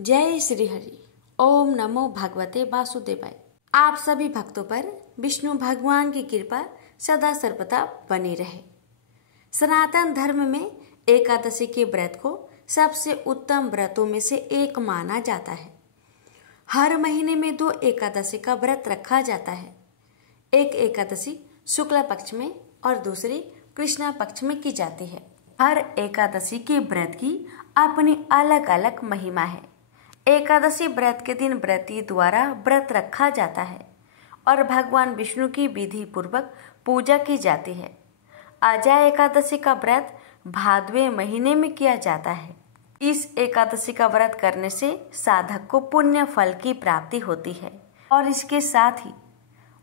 जय श्री हरि। ओम नमो भगवते वासुदेवाय। आप सभी भक्तों पर विष्णु भगवान की कृपा सदा सर्वदा बनी रहे। सनातन धर्म में एकादशी के व्रत को सबसे उत्तम व्रतों में से एक माना जाता है। हर महीने में 2 एकादशी का व्रत रखा जाता है। एक एकादशी शुक्ल पक्ष में और दूसरी कृष्ण पक्ष में की जाती है। हर एकादशी के व्रत की अपनी अलग अलग महिमा है। एकादशी व्रत के दिन व्रती द्वारा व्रत रखा जाता है और भगवान विष्णु की विधि पूर्वक पूजा की जाती है। अजा एकादशी का व्रत भादवे महीने में किया जाता है। इस एकादशी का व्रत करने से साधक को पुण्य फल की प्राप्ति होती है और इसके साथ ही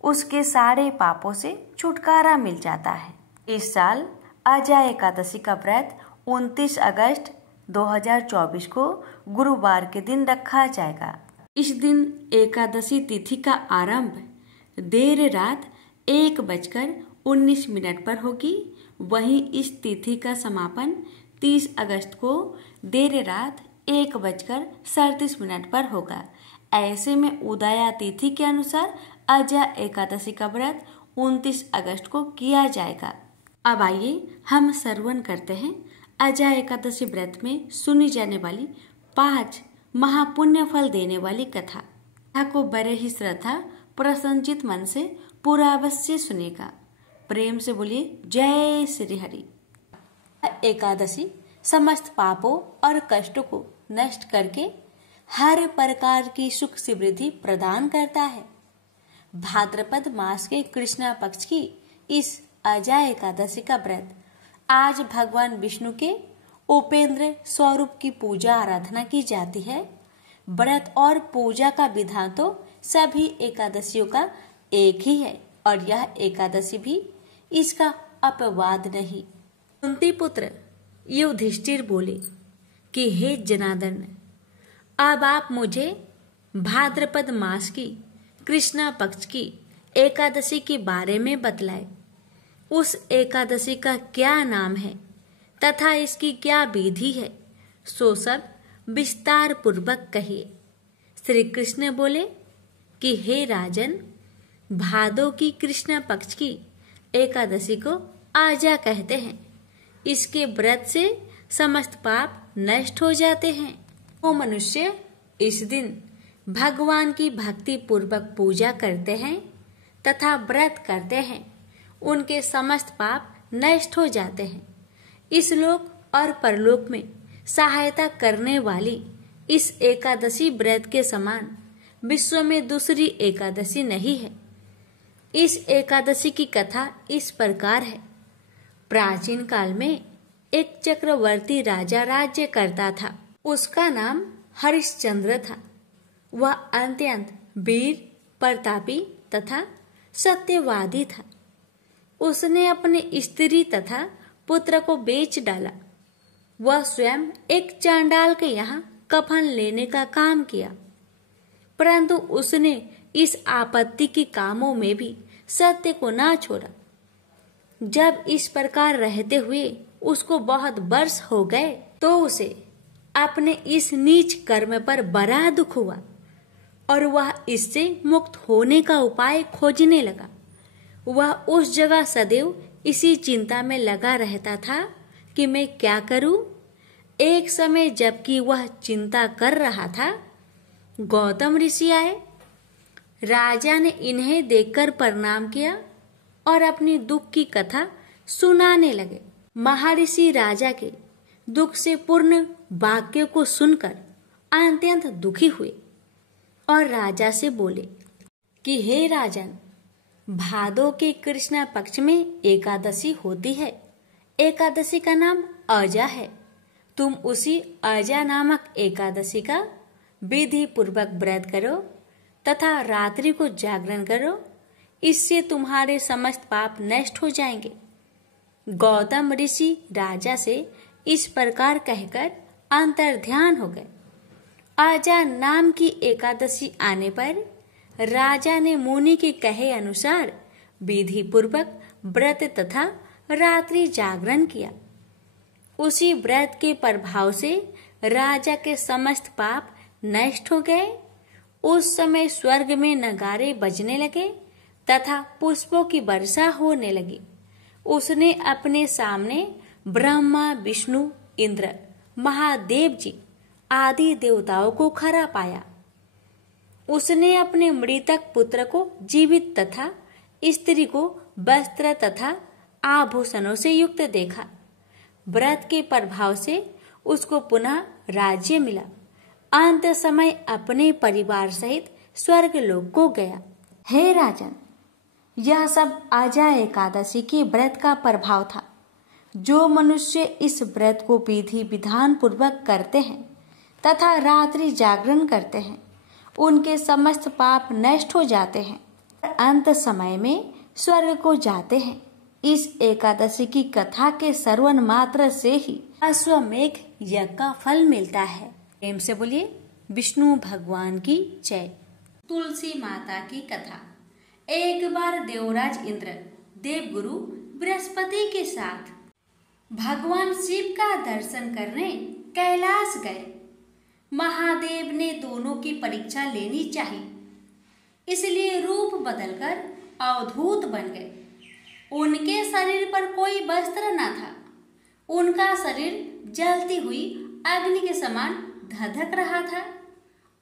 उसके सारे पापों से छुटकारा मिल जाता है। इस साल अजा एकादशी का व्रत 29 अगस्त 2024 को गुरुवार के दिन रखा जाएगा। इस दिन एकादशी तिथि का आरंभ देर रात 1:19 पर होगी। वहीं इस तिथि का समापन 30 अगस्त को देर रात 1:37 पर होगा। ऐसे में उदया तिथि के अनुसार अजा एकादशी का व्रत 29 अगस्त को किया जाएगा। अब आइए हम श्रवण करते हैं अजा एकादशी व्रत में सुनी जाने वाली 5 महापुण्य फल देने वाली कथा को बड़े ही श्रद्धा प्रसन्नचित मन से पूरा अवश्य सुनेगा। प्रेम से बोलिए जय श्री हरि। एकादशी समस्त पापों और कष्टों को नष्ट करके हर प्रकार की सुख समृद्धि प्रदान करता है। भाद्रपद मास के कृष्ण पक्ष की इस अजा एकादशी का व्रत आज भगवान विष्णु के उपेंद्र स्वरूप की पूजा आराधना की जाती है। व्रत और पूजा का विधान तो सभी एकादशियों का एक ही है और यह एकादशी भी इसका अपवाद नहीं। कुंती पुत्र युधिष्ठिर बोले कि हे जनार्दन, अब आप मुझे भाद्रपद मास की कृष्ण पक्ष की एकादशी के बारे में बतलाए। उस एकादशी का क्या नाम है तथा इसकी क्या विधि है, सो सब विस्तार पूर्वक कहिए। श्री कृष्ण बोले कि हे राजन, भादो की कृष्ण पक्ष की एकादशी को आजा कहते हैं। इसके व्रत से समस्त पाप नष्ट हो जाते हैं। वो मनुष्य इस दिन भगवान की भक्ति पूर्वक पूजा करते हैं तथा व्रत करते हैं, उनके समस्त पाप नष्ट हो जाते हैं। इस लोक और परलोक में सहायता करने वाली इस एकादशी व्रत के समान विश्व में दूसरी एकादशी नहीं है। इस एकादशी की कथा इस प्रकार है। प्राचीन काल में एक चक्रवर्ती राजा राज्य करता था। उसका नाम हरिश्चंद्र था। वह अत्यंत वीर, प्रतापी तथा सत्यवादी था। उसने अपने स्त्री तथा पुत्र को बेच डाला। वह स्वयं एक चांडाल के यहाँ कफन लेने का काम किया, परंतु उसने इस आपत्ति के कामों में भी सत्य को ना छोड़ा। जब इस प्रकार रहते हुए उसको बहुत वर्ष हो गए तो उसे अपने इस नीच कर्म पर बड़ा दुख हुआ और वह इससे मुक्त होने का उपाय खोजने लगा। वह उस जगह सदैव इसी चिंता में लगा रहता था कि मैं क्या करूं। एक समय जबकि वह चिंता कर रहा था, गौतम ऋषि आए। राजा ने इन्हें देखकर प्रणाम किया और अपनी दुख की कथा सुनाने लगे। महर्षि राजा के दुख से पूर्ण वाक्य को सुनकर अत्यंत दुखी हुए और राजा से बोले कि हे राजन, भादो के कृष्ण पक्ष में एकादशी होती है। एकादशी का नाम अजा है। तुम उसी अजा नामक एकादशी का विधि पूर्वक व्रत करो तथा रात्रि को जागरण करो। इससे तुम्हारे समस्त पाप नष्ट हो जाएंगे। गौतम ऋषि राजा से इस प्रकार कहकर अंतर्ध्यान हो गए। अजा नाम की एकादशी आने पर राजा ने मुनि के कहे अनुसार विधि पूर्वक व्रत तथा रात्रि जागरण किया। उसी व्रत के प्रभाव से राजा के समस्त पाप नष्ट हो गए। उस समय स्वर्ग में नगारे बजने लगे तथा पुष्पों की वर्षा होने लगी। उसने अपने सामने ब्रह्मा, विष्णु, इंद्र, महादेव जी आदि देवताओं को खड़ा पाया। उसने अपने मृतक पुत्र को जीवित तथा स्त्री को वस्त्र तथा आभूषणों से युक्त देखा। व्रत के प्रभाव से उसको पुनः राज्य मिला। अंत समय अपने परिवार सहित स्वर्ग लोक को गया। हे राजन, यह सब आजा एकादशी के व्रत का प्रभाव था। जो मनुष्य इस व्रत को विधि विधान पूर्वक करते हैं तथा रात्रि जागरण करते हैं, उनके समस्त पाप नष्ट हो जाते हैं, अंत समय में स्वर्ग को जाते हैं। इस एकादशी की कथा के श्रवण मात्र से ही अश्वमेघ यज्ञ का फल मिलता है। प्रेम से बोलिए विष्णु भगवान की जय। तुलसी माता की कथा। एक बार देवराज इंद्र देवगुरु बृहस्पति के साथ भगवान शिव का दर्शन करने कैलाश गए। महादेव ने दोनों की परीक्षा लेनी चाहिए, इसलिए रूप बदलकर अवधूत बन गए। उनके शरीर पर कोई वस्त्र न था। उनका शरीर जलती हुई अग्नि के समान धधक रहा था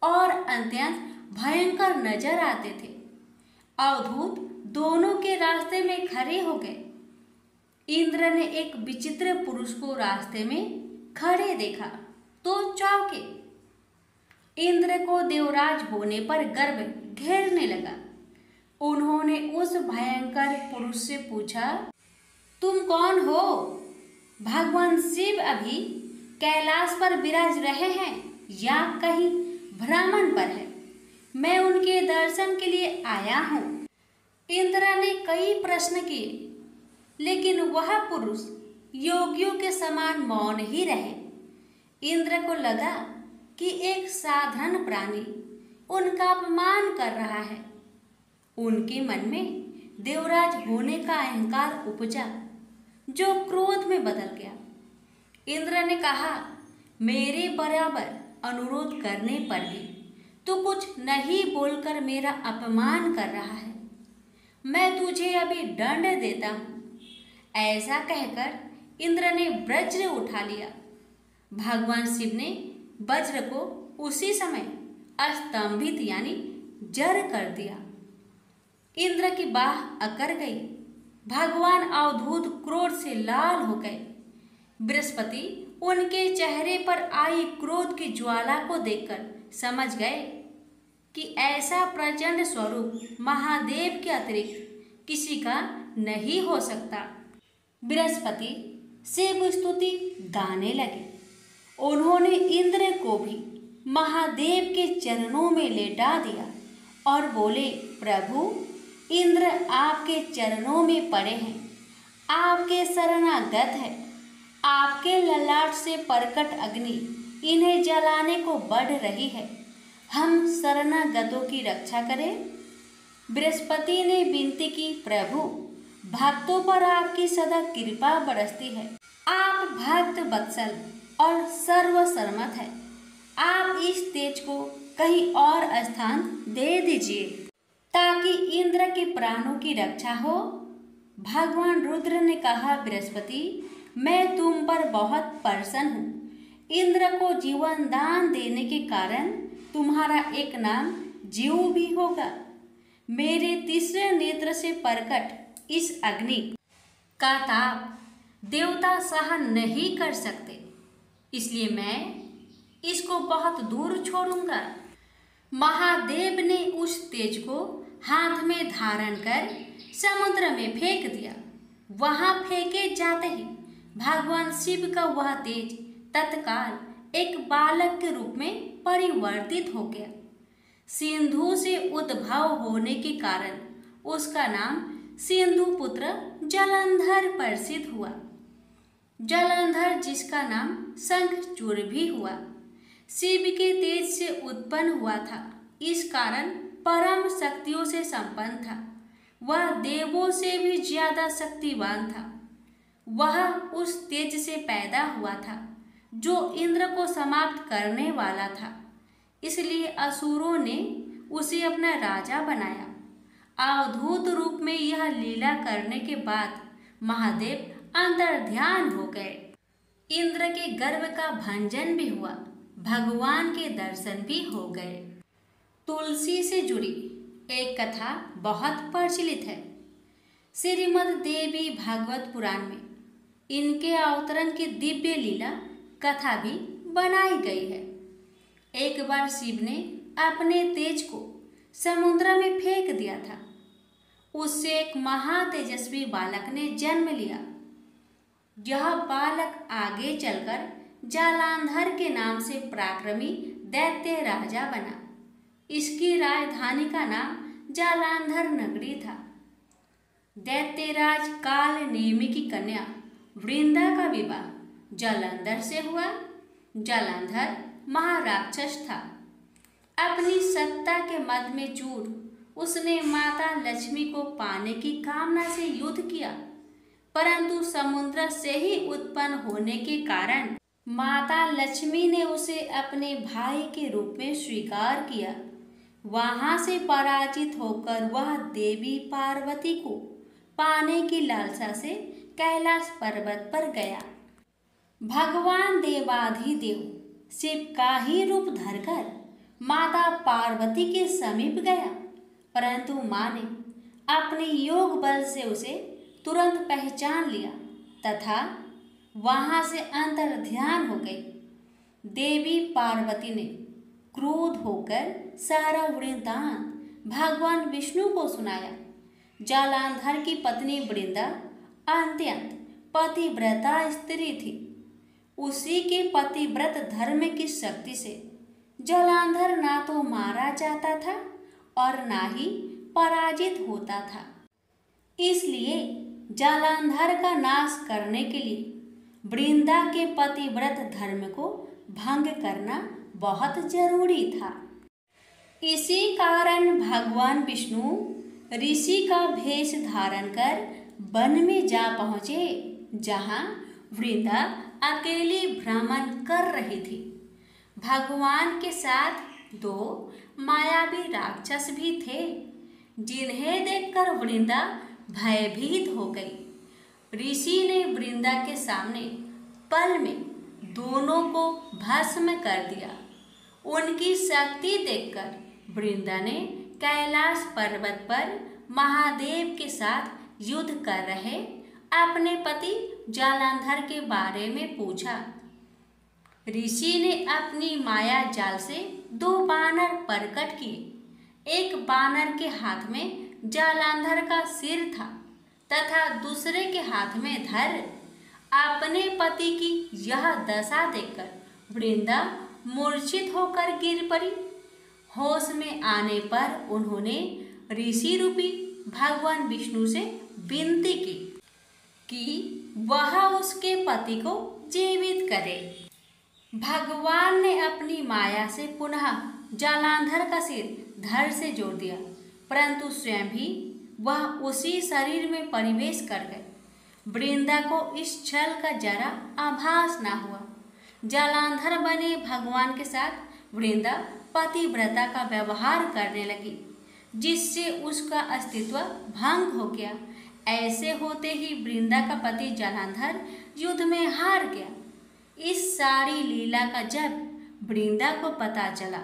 और अत्यंत भयंकर नजर आते थे। अवधूत दोनों के रास्ते में खड़े हो गए। इंद्र ने एक विचित्र पुरुष को रास्ते में खड़े देखा तो चौंके। इंद्र को देवराज होने पर गर्व घेरने लगा। उन्होंने उस भयंकर पुरुष से पूछा, तुम कौन हो? भगवान शिव अभी कैलाश पर विराज रहे हैं या कहीं भ्रमण पर है? मैं उनके दर्शन के लिए आया हूँ। इंद्र ने कई प्रश्न किए, लेकिन वह पुरुष योगियों के समान मौन ही रहे। इंद्र को लगा कि एक साधारण प्राणी उनका अपमान कर रहा है। उनके मन में देवराज होने का अहंकार उपजा, जो क्रोध में बदल गया। इंद्र ने कहा, मेरे बराबर अनुरोध करने पर भी तू कुछ नहीं बोलकर मेरा अपमान कर रहा है। मैं तुझे अभी दंड देता हूँ। ऐसा कहकर इंद्र ने वज्र उठा लिया। भगवान शिव ने वज्र को उसी समय स्तंभित यानी जड़ कर दिया। इंद्र की बाह अकड़ गई। भगवान अवधूत क्रोध से लाल हो गए। बृहस्पति उनके चेहरे पर आई क्रोध की ज्वाला को देखकर समझ गए कि ऐसा प्रचंड स्वरूप महादेव के अतिरिक्त किसी का नहीं हो सकता। बृहस्पति शिव स्तुति गाने लगे। उन्होंने इंद्र को भी महादेव के चरणों में लेटा दिया और बोले, प्रभु, इंद्र आपके चरणों में पड़े हैं, आपके शरणागत है। आपके ललाट से प्रकट अग्नि इन्हें जलाने को बढ़ रही है। हम शरणागतों की रक्षा करें। बृहस्पति ने विनती की, प्रभु, भक्तों पर आपकी सदा कृपा बरसती है। आप भक्त वत्सल और सर्वसम्मत है। आप इस तेज को कहीं और स्थान दे दीजिए ताकि इंद्र के प्राणों की रक्षा हो। भगवान रुद्र ने कहा, बृहस्पति, मैं तुम पर बहुत प्रसन्न हूँ। इंद्र को जीवन दान देने के कारण तुम्हारा एक नाम जीव भी होगा। मेरे तीसरे नेत्र से प्रकट इस अग्नि का ताप देवता सहन नहीं कर सकते, इसलिए मैं इसको बहुत दूर छोड़ूंगा। महादेव ने उस तेज को हाथ में धारण कर समुद्र में फेंक दिया। वहां फेंके जाते ही भगवान शिव का वह तेज तत्काल एक बालक के रूप में परिवर्तित हो गया। सिंधु से उद्भव होने के कारण उसका नाम सिंधु पुत्र जलंधर प्रसिद्ध हुआ। जलंधर जिसका नाम शंखचूड़ भी हुआ, शिव के तेज से उत्पन्न हुआ था। इस कारण परम शक्तियों से संपन्न था। वह देवों से भी ज्यादा शक्तिवान था। वह उस तेज से पैदा हुआ था जो इंद्र को समाप्त करने वाला था। इसलिए असुरों ने उसे अपना राजा बनाया। अवधूत रूप में यह लीला करने के बाद महादेव अंतर्ध्यान हो गए। इंद्र के गर्व का भंजन भी हुआ, भगवान के दर्शन भी हो गए। तुलसी से जुड़ी एक कथा बहुत प्रचलित है। श्रीमद् देवी भागवत पुराण में इनके अवतरण की दिव्य लीला कथा भी बनाई गई है। एक बार शिव ने अपने तेज को समुद्र में फेंक दिया था। उससे एक महातेजस्वी बालक ने जन्म लिया। यह बालक आगे चलकर जालांधर के नाम से पराक्रमी दैत्य राजा बना। इसकी राजधानी का नाम जालांधर नगरी था। दैत्यराज काल नेमि की कन्या वृंदा का विवाह जालंधर से हुआ। जालंधर महाराक्षस था। अपनी सत्ता के मद में चूर उसने माता लक्ष्मी को पाने की कामना से युद्ध किया, परंतु समुद्र से ही उत्पन्न होने के कारण माता लक्ष्मी ने उसे अपने भाई के रूप में स्वीकार किया। वहां से पराजित होकर वह देवी पार्वती को पाने की लालसा से कैलाश पर्वत पर गया। भगवान देवाधिदेव शिव का ही रूप धरकर माता पार्वती के समीप गया, परंतु मां ने अपने योग बल से उसे तुरंत पहचान लिया तथा वहां से अंतर्ध्यान हो गई। देवी पार्वती ने क्रोध होकर सारा वृत्तांत भगवान विष्णु को सुनाया। जालांधर की पत्नी वृंदा अत्यंत पतिव्रता स्त्री थी। उसी के पतिव्रत धर्म की शक्ति से जालांधर ना तो मारा जाता था और ना ही पराजित होता था। इसलिए जालांधर का नाश करने के लिए वृंदा के पतिव्रत धर्म को भंग करना बहुत जरूरी था। इसी कारण भगवान विष्णु ऋषि का भेष धारण कर वन में जा पहुंचे, जहां वृंदा अकेली भ्रमण कर रही थी। भगवान के साथ दो मायावी राक्षस भी थे, जिन्हें देखकर वृंदा भयभीत हो गई। ऋषि ने वृंदा के सामने पल में दोनों को भस्म कर दिया। उनकी शक्ति देखकर वृंदा ने कैलाश पर्वत पर महादेव के साथ युद्ध कर रहे अपने पति जालंधर के बारे में पूछा। ऋषि ने अपनी माया जाल से दो बानर प्रकट किए। एक बानर के हाथ में जालंधर का सिर था तथा दूसरे के हाथ में धर। अपने पति की यह दशा देखकर वृंदा मूर्छित होकर गिर पड़ी। होश में आने पर उन्होंने ऋषि रूपी भगवान विष्णु से विनती की कि वह उसके पति को जीवित करे। भगवान ने अपनी माया से पुनः जालंधर का सिर धड़ से जोड़ दिया, परंतु स्वयं भी वह उसी शरीर में प्रवेश कर गए। वृंदा को इस छल का जरा आभास न हुआ। जालंधर बने भगवान के साथ वृंदा पतिव्रता का व्यवहार करने लगी, जिससे उसका अस्तित्व भंग हो गया। ऐसे होते ही वृंदा का पति जालंधर युद्ध में हार गया। इस सारी लीला का जब वृंदा को पता चला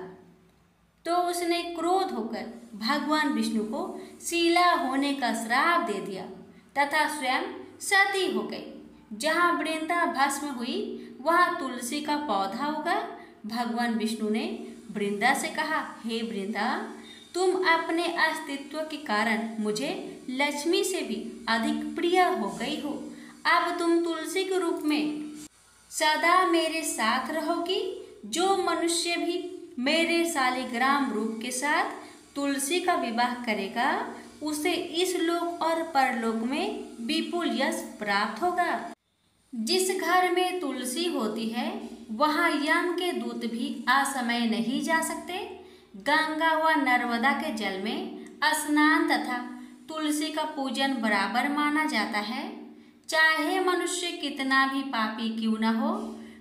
तो उसने क्रोध होकर भगवान विष्णु को शीला होने का श्राप दे दिया तथा स्वयं सती हो गई। जहाँ वृंदा भस्म हुई वहाँ तुलसी का पौधा उगा। भगवान विष्णु ने वृंदा से कहा, हे वृंदा, तुम अपने अस्तित्व के कारण मुझे लक्ष्मी से भी अधिक प्रिय हो गई हो। अब तुम तुलसी के रूप में सदा मेरे साथ रहोगी। जो मनुष्य भी मेरे शालिग्राम रूप के साथ तुलसी का विवाह करेगा, उसे इस लोक और परलोक में विपुल यश प्राप्त होगा। जिस घर में तुलसी होती है वहाँ यम के दूत भी असमय नहीं जा सकते। गंगा व नर्मदा के जल में स्नान तथा तुलसी का पूजन बराबर माना जाता है। चाहे मनुष्य कितना भी पापी क्यों न हो,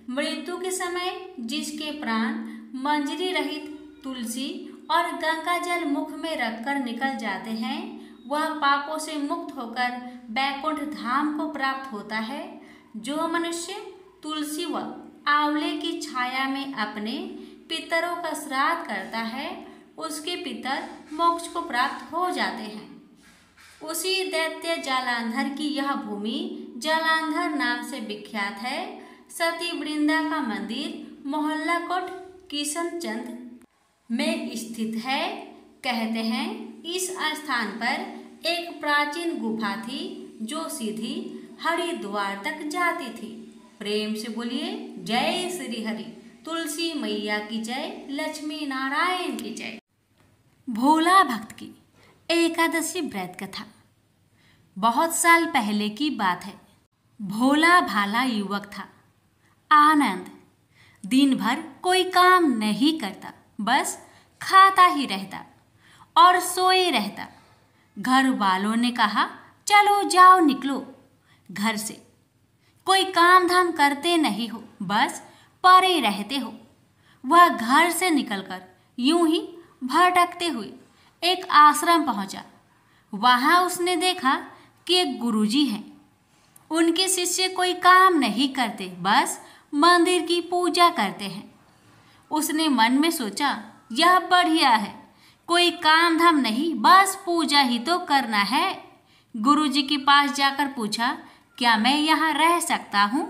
मृत्यु के समय जिसके प्राण मंजरी रहित तुलसी और गंगा जल मुख में रखकर निकल जाते हैं, वह पापों से मुक्त होकर बैकुंठ धाम को प्राप्त होता है। जो मनुष्य तुलसी व आंवले की छाया में अपने पितरों का श्राद्ध करता है, उसके पितर मोक्ष को प्राप्त हो जाते हैं। उसी दैत्य जालंधर की यह भूमि जालंधर नाम से विख्यात है। सती वृंदा का मंदिर मोहल्ला कोट किशनचंद में स्थित है। कहते हैं इस स्थान पर एक प्राचीन गुफा थी जो सीधी हरिद्वार तक जाती थी। प्रेम से बोलिए जय श्री हरि। तुलसी मैया की जय, लक्ष्मी नारायण की जय। भोला भक्त की एकादशी व्रत कथा। बहुत साल पहले की बात है। भोला भाला युवक था, आनंद। दिन भर कोई काम नहीं करता, बस खाता ही रहता और सोए रहता। घर वालों ने कहा चलो जाओ निकलो घर से, कोई काम धाम करते नहीं हो, बस पड़े रहते हो। वह घर से निकलकर यूं ही भटकते हुए एक आश्रम पहुंचा। वहां उसने देखा कि एक गुरुजी हैं। उनके शिष्य कोई काम नहीं करते, बस मंदिर की पूजा करते हैं। उसने मन में सोचा यह बढ़िया है, कोई काम धाम नहीं, बस पूजा ही तो करना है। गुरुजी के पास जाकर पूछा क्या मैं यहाँ रह सकता हूँ?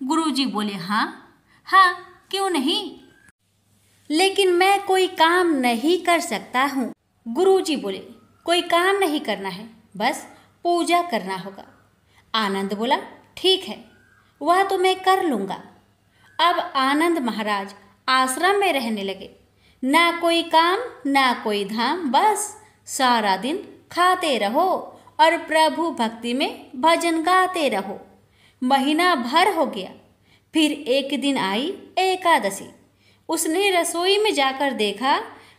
गुरुजी बोले हाँ हाँ, क्यों नहीं, लेकिन मैं कोई काम नहीं कर सकता हूँ। गुरुजी बोले कोई काम नहीं करना है, बस पूजा करना होगा। आनंद बोला ठीक है, वह तो मैं कर लूँगा। अब आनंद महाराज आश्रम में रहने लगे। ना कोई काम ना कोई धाम, बस सारा दिन खाते रहो और प्रभु भक्ति में भजन गाते रहो। महीना भर हो गया। फिर एक दिन आई एकादशी। उसने रसोई में जाकर देखा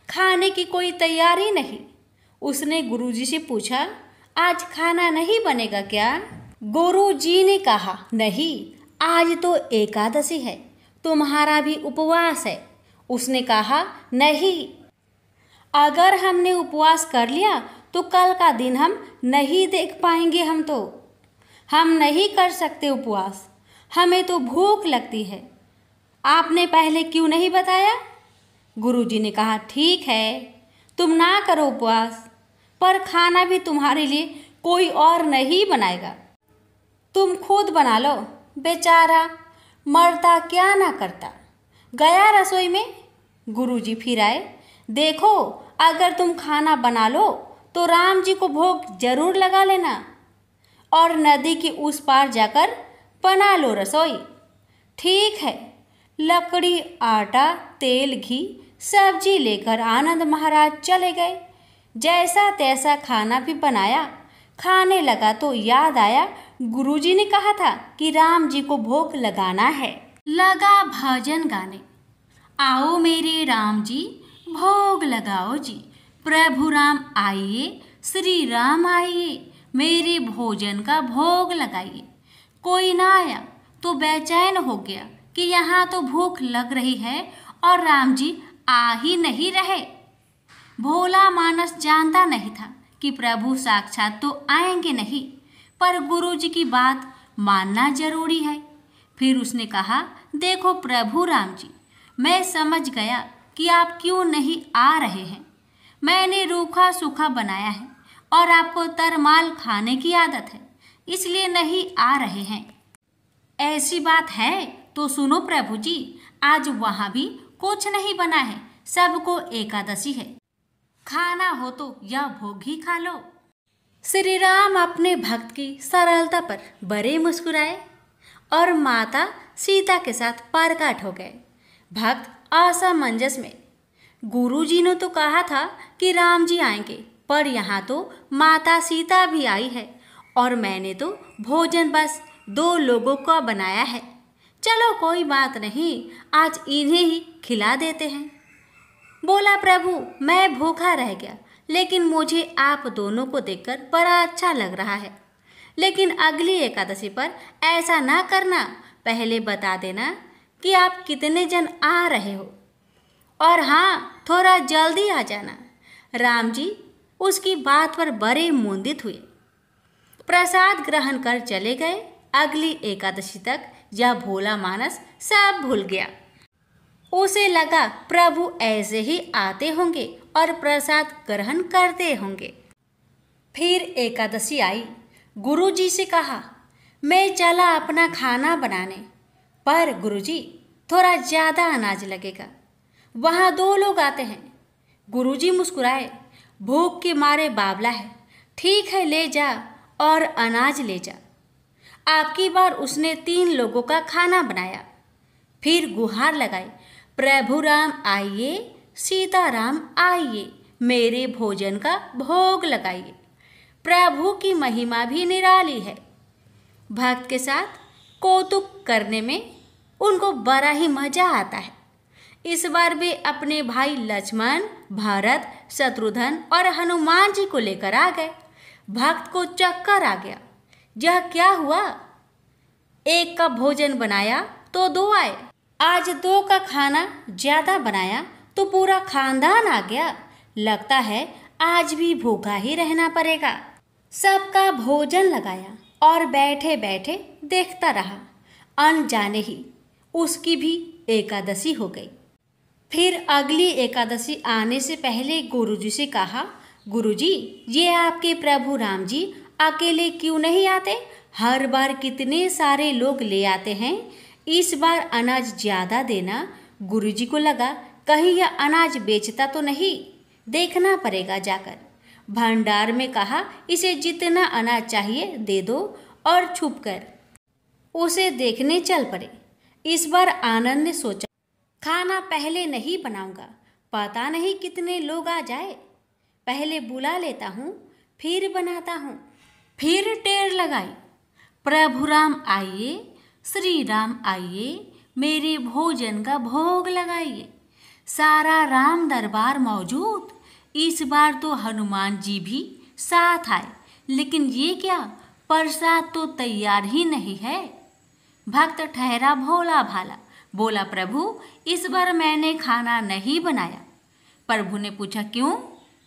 खाने की कोई तैयारी नहीं। उसने गुरुजी से पूछा आज खाना नहीं बनेगा क्या? गुरुजी ने कहा नहीं, आज तो एकादशी है, तुम्हारा भी उपवास है। उसने कहा नहीं, अगर हमने उपवास कर लिया तो कल का दिन हम नहीं देख पाएंगे। हम नहीं कर सकते उपवास, हमें तो भूख लगती है। आपने पहले क्यों नहीं बताया? गुरुजी ने कहा ठीक है, तुम ना करो उपवास, पर खाना भी तुम्हारे लिए कोई और नहीं बनाएगा, तुम खुद बना लो। बेचारा मरता क्या ना करता। गया रसोई में। गुरुजी फिर आए। देखो अगर तुम खाना बना लो तो राम जी को भोग जरूर लगा लेना और नदी के उस पार जाकर बना लो रसोई। ठीक है। लकड़ी, आटा, तेल, घी, सब्जी लेकर आनंद महाराज चले गए। जैसा तैसा खाना भी बनाया। खाने लगा तो याद आया गुरुजी ने कहा था कि राम जी को भोग लगाना है। लगा भजन गाने, आओ मेरे राम जी भोग लगाओ जी, प्रभु राम आइए, श्री राम आइए, मेरे भोजन का भोग लगाइए। कोई ना आया तो बेचैन हो गया कि यहाँ तो भूख लग रही है और राम जी आ ही नहीं रहे। भोला मानस जानता नहीं था कि प्रभु साक्षात तो आएंगे नहीं, पर गुरुजी की बात मानना जरूरी है। फिर उसने कहा देखो प्रभु राम जी, मैं समझ गया कि आप क्यों नहीं आ रहे हैं। मैंने रूखा सूखा बनाया है और आपको तरमाल खाने की आदत है, इसलिए नहीं आ रहे हैं। ऐसी बात है तो सुनो प्रभु जी, आज वहाँ भी कुछ नहीं बना है, सबको एकादशी है, खाना हो तो यह भोग ही खा लो। श्री राम अपने भक्त की सरलता पर बड़े मुस्कुराए और माता सीता के साथ प्रकट हो गए। भक्त असमंजस में। गुरुजी ने तो कहा था कि राम जी आएंगे, पर यहाँ तो माता सीता भी आई है और मैंने तो भोजन बस 2 लोगों का बनाया है। चलो कोई बात नहीं, आज इन्हें ही खिला देते हैं। बोला प्रभु मैं भूखा रह गया, लेकिन मुझे आप दोनों को देखकर बड़ा अच्छा लग रहा है। लेकिन अगली एकादशी पर ऐसा ना करना, पहले बता देना कि आप कितने जन आ रहे हो। और हाँ, थोड़ा जल्दी आ जाना। राम जी उसकी बात पर बड़े मुंदित हुए। प्रसाद ग्रहण कर चले गए। अगली एकादशी तक यह भोला मानस सब भूल गया। उसे लगा प्रभु ऐसे ही आते होंगे और प्रसाद ग्रहण करते होंगे। फिर एकादशी आई। गुरुजी से कहा, मैं चला अपना खाना बनाने, पर गुरुजी थोड़ा ज़्यादा अनाज लगेगा, वहाँ 2 लोग आते हैं। गुरुजी मुस्कुराए, भूख के मारे बावला है, ठीक है ले जा और अनाज ले जा। आपकी बार उसने 3 लोगों का खाना बनाया। फिर गुहार लगाई, प्रभु राम आइए, सीताराम आइए, मेरे भोजन का भोग लगाइए। प्रभु की महिमा भी निराली है। भक्त के साथ कौतुक करने में उनको बड़ा ही मजा आता है। इस बार वे अपने भाई लक्ष्मण, भरत, शत्रुघ्न और हनुमान जी को लेकर आ गए। भक्त को चक्कर आ गया। यह क्या हुआ? 1 का भोजन बनाया तो 2 आए। आज 2 का खाना ज्यादा बनाया तो पूरा खानदान आ गया। लगता है आज भी भूखा ही रहना पड़ेगा। सबका भोजन लगाया और बैठे बैठे देखता रहा। अनजाने ही उसकी भी एकादशी हो गई। फिर अगली एकादशी आने से पहले गुरुजी से कहा, गुरुजी ये आपके प्रभु राम जी अकेले क्यों नहीं आते? हर बार कितने सारे लोग ले आते हैं। इस बार अनाज ज़्यादा देना। गुरुजी को लगा कहीं यह अनाज बेचता तो नहीं, देखना पड़ेगा जाकर। भंडार में कहा, इसे जितना अनाज चाहिए दे दो और छुपकर उसे देखने चल पड़े। इस बार आनंद ने सोचा, खाना पहले नहीं बनाऊंगा, पता नहीं कितने लोग आ जाए, पहले बुला लेता हूँ फिर बनाता हूँ। फिर टेर लगाई, प्रभु राम आइए, श्री राम आइए, मेरे भोजन का भोग लगाइए। सारा राम दरबार मौजूद। इस बार तो हनुमान जी भी साथ आए, लेकिन ये क्या, प्रसाद तो तैयार ही नहीं है। भक्त ठहरा भोला भाला, बोला, प्रभु इस बार मैंने खाना नहीं बनाया। प्रभु ने पूछा, क्यों?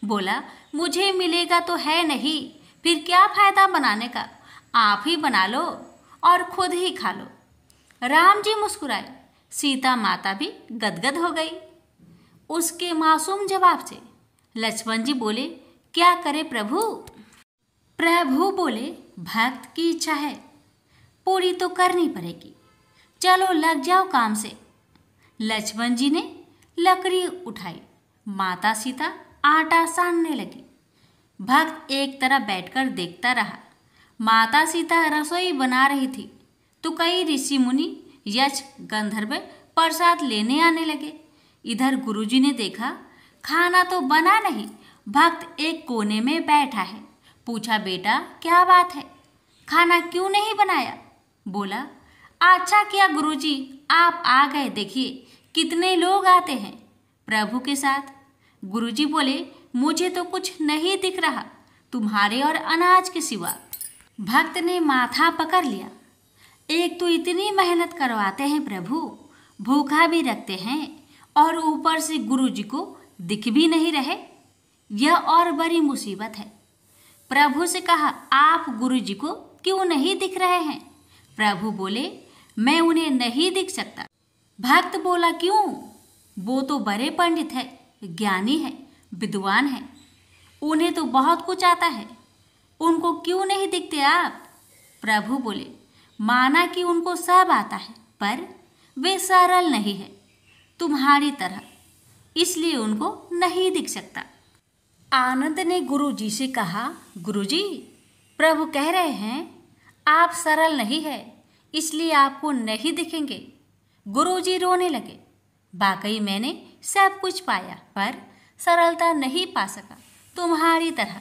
बोला, मुझे मिलेगा तो है नहीं, फिर क्या फायदा बनाने का, आप ही बना लो और खुद ही खा लो। राम जी मुस्कुराए। सीता माता भी गदगद हो गई उसके मासूम जवाब से। लक्ष्मण जी बोले, क्या करे प्रभु? प्रभु बोले, भक्त की इच्छा है, पूरी तो करनी पड़ेगी, चलो लग जाओ काम से। लक्ष्मण जी ने लकड़ी उठाई, माता सीता आटा सानने लगी। भक्त एक तरफ बैठकर देखता रहा। माता सीता रसोई बना रही थी तो कई ऋषि मुनि, यक्ष, गंधर्व प्रसाद लेने आने लगे। इधर गुरुजी ने देखा खाना तो बना नहीं, भक्त एक कोने में बैठा है। पूछा, बेटा क्या बात है, खाना क्यों नहीं बनाया? बोला, अच्छा किया गुरुजी आप आ गए, देखिए कितने लोग आते हैं प्रभु के साथ। गुरुजी बोले, मुझे तो कुछ नहीं दिख रहा तुम्हारे और अनाज के सिवा। भक्त ने माथा पकड़ लिया। एक तो इतनी मेहनत करवाते हैं प्रभु, भूखा भी रखते हैं और ऊपर से गुरुजी को दिख भी नहीं रहे, यह और बड़ी मुसीबत है। प्रभु से कहा, आप गुरुजी को क्यों नहीं दिख रहे हैं? प्रभु बोले, मैं उन्हें नहीं दिख सकता। भक्त बोला, क्यों? वो तो बड़े पंडित है, ज्ञानी है, विद्वान है, उन्हें तो बहुत कुछ आता है, उनको क्यों नहीं दिखते आप? प्रभु बोले, माना कि उनको सब आता है, पर वे सरल नहीं है तुम्हारी तरह, इसलिए उनको नहीं दिख सकता। आनंद ने गुरुजी से कहा, गुरुजी प्रभु कह रहे हैं आप सरल नहीं है, इसलिए आपको नहीं दिखेंगे। गुरुजी रोने लगे। वाकई मैंने सब कुछ पाया, पर सरलता नहीं पा सका तुम्हारी तरह।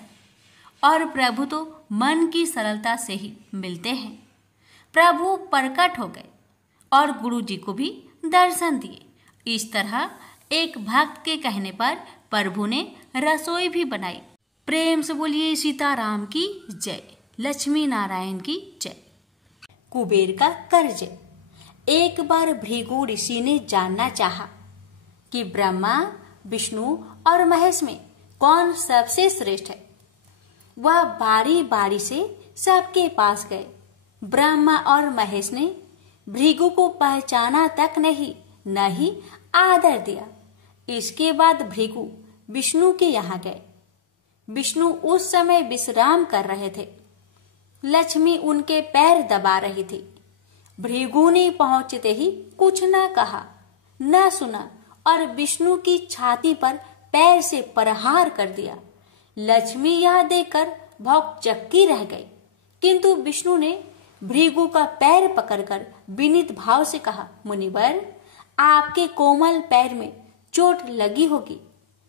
और प्रभु तो मन की सरलता से ही मिलते हैं। प्रभु प्रकट हो गए और गुरुजी को भी दर्शन दिए। इस तरह एक भक्त के कहने पर प्रभु ने रसोई भी बनाई। प्रेम से बोलिए सीताराम की जय, लक्ष्मी नारायण की जय। कुबेर का कर्ज। एक बार भृगु ऋषि ने जानना चाहा, कि ब्रह्मा, विष्णु और महेश में कौन सबसे श्रेष्ठ है। वह बारी बारी से सबके पास गए। ब्रह्मा और महेश ने भृगु को पहचाना तक नहीं, न ही आदर दिया। इसके बाद भृगु विष्णु के यहाँ गए। विष्णु उस समय विश्राम कर रहे थे। लक्ष्मी उनके पैर दबा रही थी। भृगु ने पहुंचते ही कुछ न कहा, न सुना और विष्णु की छाती पर पैर से प्रहार कर दिया। लक्ष्मी यह देखकर भौंकचक्की रह गई, किंतु विष्णु ने भृगु का पैर पकड़कर विनीत भाव से कहा, मुनिवर, आपके कोमल पैर में चोट लगी होगी,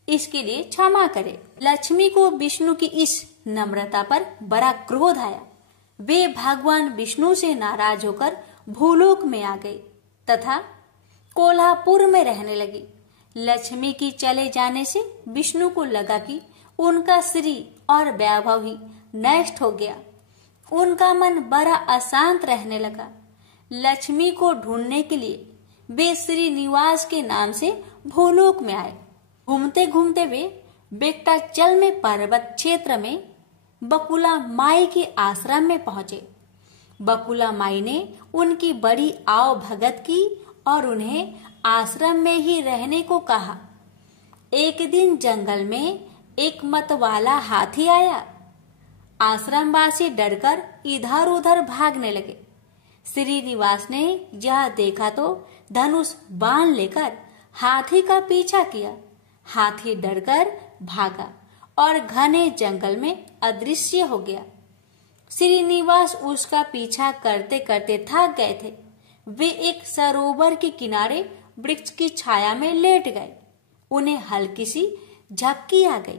इसके लिए क्षमा करें। लक्ष्मी को विष्णु की इस नम्रता पर बड़ा क्रोध आया। वे भगवान विष्णु से नाराज होकर भूलोक में आ गई तथा कोल्हापुर में रहने लगी। लक्ष्मी की चले जाने से विष्णु को लगा कि उनका श्री और वैभव ही नष्ट हो गया। उनका मन बड़ा अशांत रहने लगा। लक्ष्मी को ढूंढने के लिए वे श्रीनिवास के नाम से भूलोक में आए। घूमते घूमते वे बेक्टाचल में पर्वत क्षेत्र में बकुला माई के आश्रम में पहुंचे। बकुला माई ने उनकी बड़ी आव भगत की और उन्हें आश्रम में ही रहने को कहा। एक दिन जंगल में एक मतवाला हाथी आया। आश्रमवासी डरकर इधर उधर भागने लगे। श्रीनिवास ने यह देखा तो धनुष बाण लेकर हाथी का पीछा किया। हाथी डरकर भागा और घने जंगल में अदृश्य हो गया। श्रीनिवास उसका पीछा करते करते थक गए थे। वे एक सरोवर के किनारे वृक्ष की छाया में लेट गए। उन्हें हल्की सी झपकी आ गई।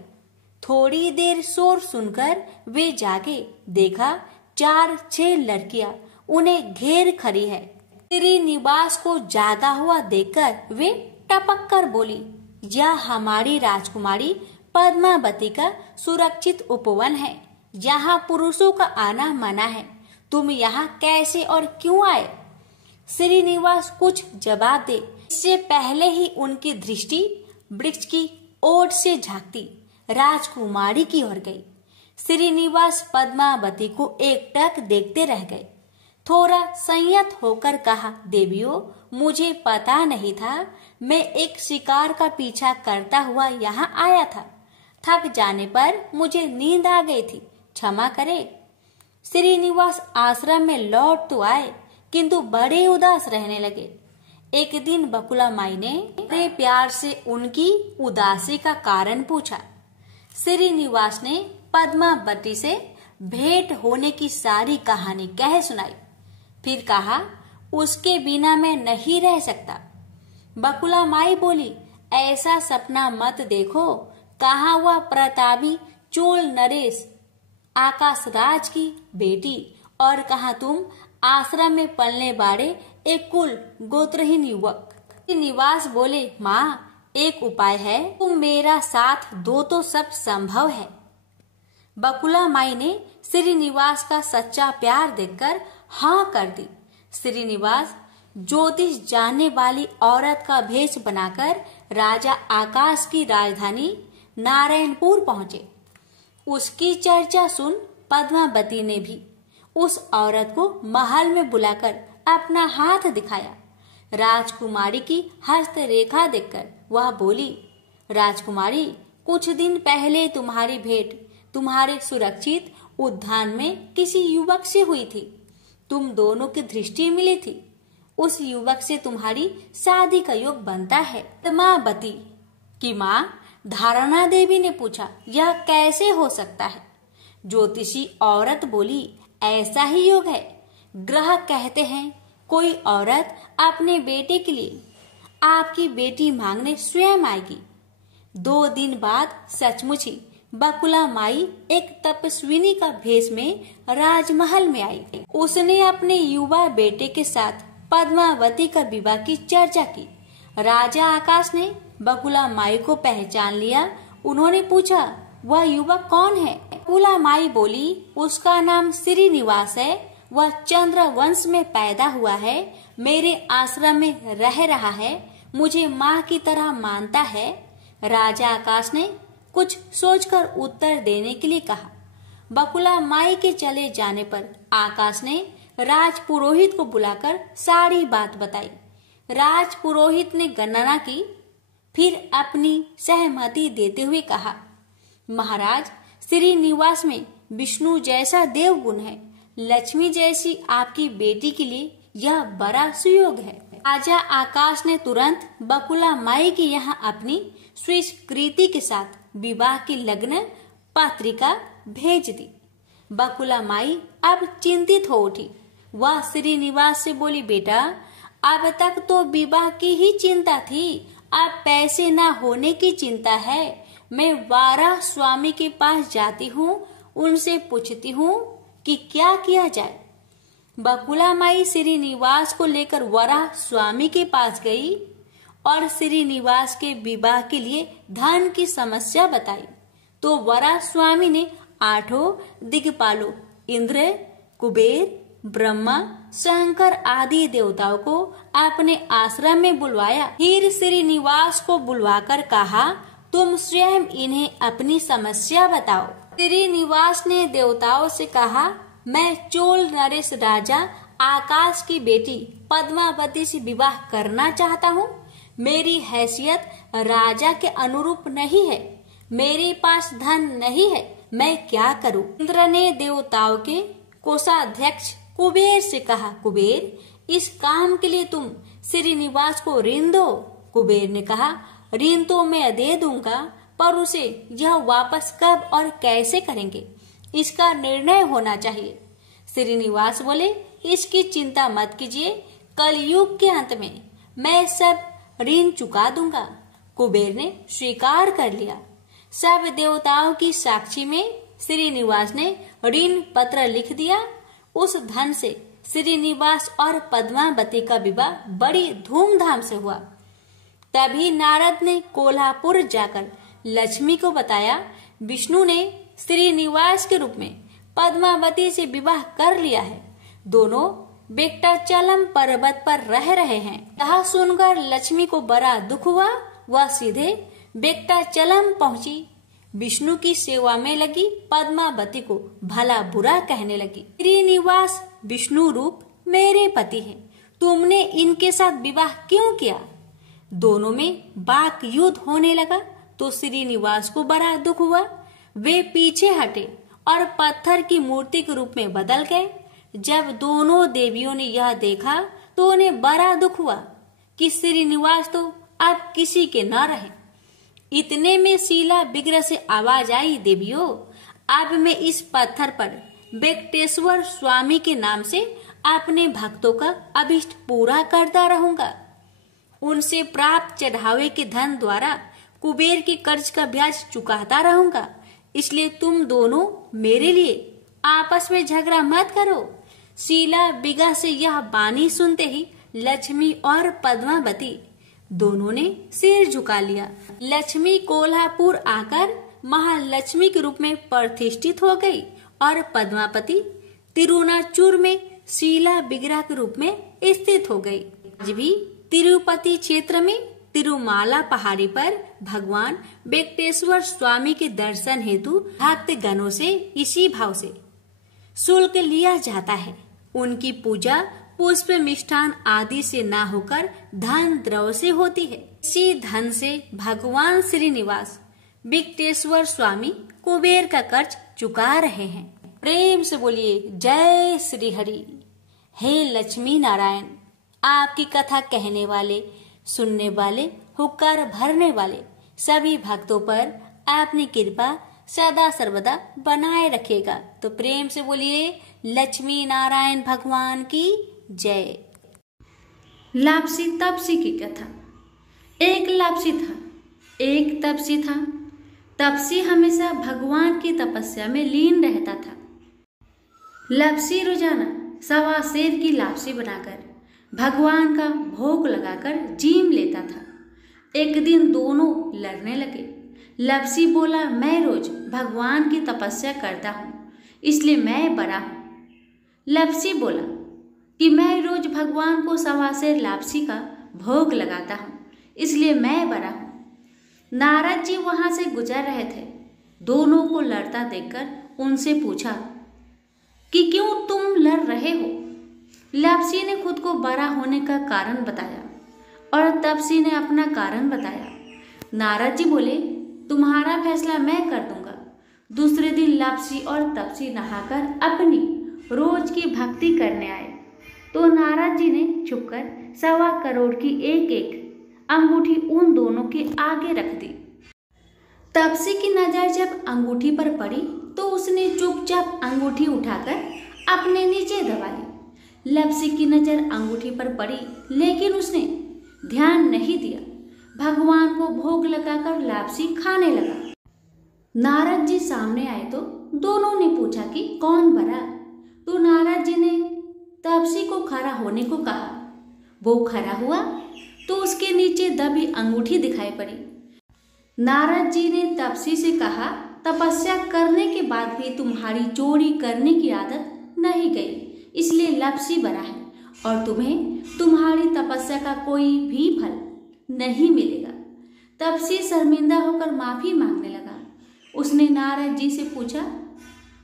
थोड़ी देर शोर सुनकर वे जागे। देखा 4-6 लड़कियां उन्हें घेर खड़ी है। श्रीनिवास को जागा हुआ देखकर वे टपक कर बोली, यह हमारी राजकुमारी पद्मावती का सुरक्षित उपवन है। यहाँ पुरुषों का आना मना है। तुम यहाँ कैसे और क्यों आए? श्रीनिवास कुछ जवाब दे इससे पहले ही उनकी दृष्टि वृक्ष की ओट से झांकती राजकुमारी की ओर गई। श्रीनिवास पद्मावती को एकटक देखते रह गए। थोड़ा संयत होकर कहा, देवियों, मुझे पता नहीं था। मैं एक शिकार का पीछा करता हुआ यहाँ आया था। थक जाने पर मुझे नींद आ गई थी, क्षमा करें। श्रीनिवास आश्रम में लौट तो आए, किंतु बड़े उदास रहने लगे। एक दिन बकुला माई ने बड़े प्यार से उनकी उदासी का कारण पूछा। श्रीनिवास ने पद्मावती से भेंट होने की सारी कहानी कह सुनाई। फिर कहा, उसके बिना मैं नहीं रह सकता। बकुला माई बोली, ऐसा सपना मत देखो। कहा वह प्रतापी चोल नरेश आकाशराज की बेटी, और कहा तुम आश्रम में पलने बाड़े एक कुल गोत्रहीन युवक। श्रीनिवास बोले, माँ, एक उपाय है, तुम मेरा साथ दो तो सब संभव है। बकुला माई ने श्रीनिवास का सच्चा प्यार देखकर हाँ कर दी। श्रीनिवास ज्योतिष जानने वाली औरत का भेष बनाकर राजा आकाश की राजधानी नारायणपुर पहुंचे। उसकी चर्चा सुन पद्मावती ने भी उस औरत को महल में बुलाकर अपना हाथ दिखाया। राजकुमारी की हस्तरेखा देखकर वह बोली, राजकुमारी, कुछ दिन पहले तुम्हारी भेंट तुम्हारे सुरक्षित उद्यान में किसी युवक से हुई थी। तुम दोनों की दृष्टि मिली थी। उस युवक से तुम्हारी शादी का योग बनता है। पद्मावती की माँ धारणा देवी ने पूछा, यह कैसे हो सकता है? ज्योतिषी औरत बोली, ऐसा ही योग है। ग्रह कहते हैं कोई औरत अपने बेटे के लिए आपकी बेटी मांगने स्वयं आएगी। 2 दिन बाद सचमुच ही बकुला माई एक तपस्विनी का भेष में राजमहल में आई। उसने अपने युवा बेटे के साथ पद्मावती का विवाह की चर्चा की। राजा आकाश ने बकुला माई को पहचान लिया। उन्होंने पूछा, वह युवक कौन है? बकुला माई बोली, उसका नाम श्रीनिवास है। वह चंद्र वंश में पैदा हुआ है। मेरे आश्रम में रह रहा है। मुझे माँ की तरह मानता है? राजा आकाश ने कुछ सोचकर उत्तर देने के लिए कहा। बकुला माई के चले जाने पर आकाश ने राज पुरोहित को बुलाकर सारी बात बताई। राज पुरोहित ने गणना की, फिर अपनी सहमति देते हुए कहा, महाराज, श्रीनिवास में विष्णु जैसा देवगुण है। लक्ष्मी जैसी आपकी बेटी के लिए यह बड़ा सुयोग है। राजा आकाश ने तुरंत बकुला माई के यहाँ अपनी स्वीकृति के साथ विवाह की लग्न पत्रिका भेज दी। बकुला माई अब चिंतित हो उठी। वह श्रीनिवास से बोली, बेटा, अब तक तो विवाह की ही चिंता थी, अब पैसे न होने की चिंता है। मैं वाराह स्वामी के पास जाती हूँ, उनसे पूछती हूँ कि क्या किया जाए। बकुला माई श्रीनिवास को लेकर वराह स्वामी के पास गई और श्रीनिवास के विवाह के लिए धन की समस्या बताई। तो वराह स्वामी ने 8 दिक्पालों इंद्र, कुबेर, ब्रह्मा, शंकर आदि देवताओं को अपने आश्रम में बुलवाया। फिर श्रीनिवास को बुलवाकर कहा, तुम स्वयं इन्हें अपनी समस्या बताओ। श्रीनिवास ने देवताओं से कहा, मैं चोल नरेश राजा आकाश की बेटी पद्मावती से विवाह करना चाहता हूँ। मेरी हैसियत राजा के अनुरूप नहीं है, मेरे पास धन नहीं है, मैं क्या करूँ। इंद्र ने देवताओं के कोषाध्यक्ष कुबेर से कहा, कुबेर, इस काम के लिए तुम श्रीनिवास को ऋण दो। कुबेर ने कहा, ऋण तो मैं दे दूंगा, पर उसे यह वापस कब और कैसे करेंगे, इसका निर्णय होना चाहिए। श्रीनिवास बोले, इसकी चिंता मत कीजिए, कलयुग के अंत में मैं सब ऋण चुका दूंगा। कुबेर ने स्वीकार कर लिया। सब देवताओं की साक्षी में श्रीनिवास ने ऋण पत्र लिख दिया। उस धन से श्रीनिवास और पद्मावती का विवाह बड़ी धूमधाम से हुआ। तभी नारद ने कोल्हापुर जाकर लक्ष्मी को बताया, विष्णु ने श्रीनिवास के रूप में पद्मावती से विवाह कर लिया है। दोनों वेंकटाचलम पर्वत पर रह रहे हैं। यह सुनकर लक्ष्मी को बड़ा दुख हुआ। वह सीधे वेंकटाचलम पहुंची, विष्णु की सेवा में लगी, पद्मावती को भला बुरा कहने लगी। श्रीनिवास विष्णु रूप मेरे पति हैं, तुमने इनके साथ विवाह क्यों किया। दोनों में वाक युद्ध होने लगा तो श्रीनिवास को बड़ा दुख हुआ। वे पीछे हटे और पत्थर की मूर्ति के रूप में बदल गए। जब दोनों देवियों ने यह देखा तो उन्हें बड़ा दुख हुआ कि श्रीनिवास तो अब किसी के न रहे। इतने में शीला विग्रह से आवाज आई, देवियों, अब मैं इस पत्थर पर वेंकटेश्वर स्वामी के नाम से अपने भक्तों का अभिष्ट पूरा करता रहूंगा। उनसे प्राप्त चढ़ावे के धन द्वारा कुबेर के कर्ज का ब्याज चुकाता रहूंगा। इसलिए तुम दोनों मेरे लिए आपस में झगड़ा मत करो। शीला बिगा से यह बानी सुनते ही लक्ष्मी और पद्मावती दोनों ने सिर झुका लिया। लक्ष्मी कोल्हापुर आकर महालक्ष्मी के रूप में प्रतिष्ठित हो गई और पद्मावती तिरुनाचूर में शीला विग्रह के रूप में स्थित हो गई। आज भी तिरुपति क्षेत्र में तिरुमाला पहाड़ी पर भगवान वेंकटेश्वर स्वामी के दर्शन हेतु भक्त गणों से इसी भाव से शुल्क लिया जाता है। उनकी पूजा पुष्प मिष्ठान आदि से ना होकर धन द्रव्य से होती है। इसी धन से भगवान श्रीनिवास वेंकटेश्वर स्वामी कुबेर का कर्ज चुका रहे हैं। प्रेम से बोलिए जय श्री हरि। हे लक्ष्मी नारायण, आपकी कथा कहने वाले, सुनने वाले, हुक्कार भरने वाले सभी भक्तों पर आपने कृपा सदा सर्वदा बनाए रखेगा। तो प्रेम से बोलिए लक्ष्मी नारायण भगवान की जय। लापसी तपसी की कथा। एक लापसी था, एक तपसी था। तपसी हमेशा भगवान की तपस्या में लीन रहता था। लापसी रोजाना 1.25 सेर की लापसी बनाकर भगवान का भोग लगाकर जीम लेता था। एक दिन दोनों लड़ने लगे। लापसी बोला, मैं रोज भगवान की तपस्या करता हूँ, इसलिए मैं बड़ा हूँ। लापसी बोला कि मैं रोज भगवान को 1.25 सेर लापसी का भोग लगाता हूँ, इसलिए मैं बड़ा हूँ। नारद जी वहां से गुजर रहे थे। दोनों को लड़ता देखकर उनसे पूछा कि क्यों तुम लड़ रहे हो। लाप्सी ने खुद को बड़ा होने का कारण बताया और तपसी ने अपना कारण बताया। नारद जी बोले, तुम्हारा फैसला मैं कर दूंगा। दूसरे दिन लाप्सी और तपसी नहाकर अपनी रोज की भक्ति करने आए तो नारद जी ने छुपकर 1.25 करोड़ की एक एक अंगूठी उन दोनों के आगे रख दी। तपसी की नजर जब अंगूठी पर पड़ी तो उसने चुपचाप अंगूठी उठाकर अपने नीचे दबा ली। लाप्सी की नजर अंगूठी पर पड़ी लेकिन उसने ध्यान नहीं दिया। भगवान को भोग लगाकर लाप्सी खाने लगा। नारद जी सामने आए तो दोनों ने पूछा कि कौन बड़ा, तो नारद जी ने तपसी को खड़ा होने को कहा। वो खड़ा हुआ तो उसके नीचे दबी अंगूठी दिखाई पड़ी। नारद जी ने तपसी से कहा, तपस्या करने के बाद भी तुम्हारी चोरी करने की आदत नहीं गई, इसलिए लाप्सी बड़ा है और तुम्हें तुम्हारी तपस्या का कोई भी फल नहीं मिलेगा। तपसी शर्मिंदा होकर माफी मांगने लगा। उसने नारद जी से पूछा,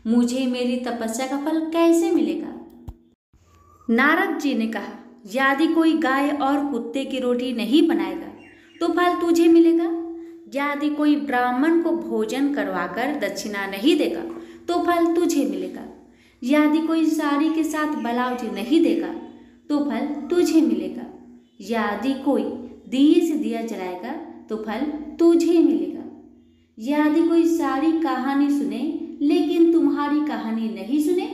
मुझे मेरी तपस्या का फल कैसे मिलेगा? नारद जी ने कहा, यदि कोई गाय और कुत्ते की रोटी नहीं बनाएगा तो फल तुझे मिलेगा। यदि कोई ब्राह्मण को भोजन करवाकर दक्षिणा नहीं देगा तो फल तुझे मिलेगा। यदि कोई साड़ी के साथ ब्लाउज नहीं देगा तो फल तुझे मिलेगा। यदि कोई दिए से दिया जलाएगा तो फल तुझे मिलेगा। यदि कोई सारी कहानी सुने लेकिन तुम्हारी कहानी नहीं सुने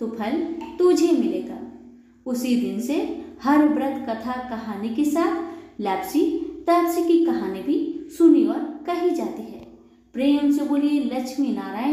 तो फल तुझे मिलेगा। उसी दिन से हर व्रत कथा कहानी के साथ लाप्सी तपसी की कहानी भी सुनी और कही जाती है। प्रेम से बोलिए लक्ष्मी नारायण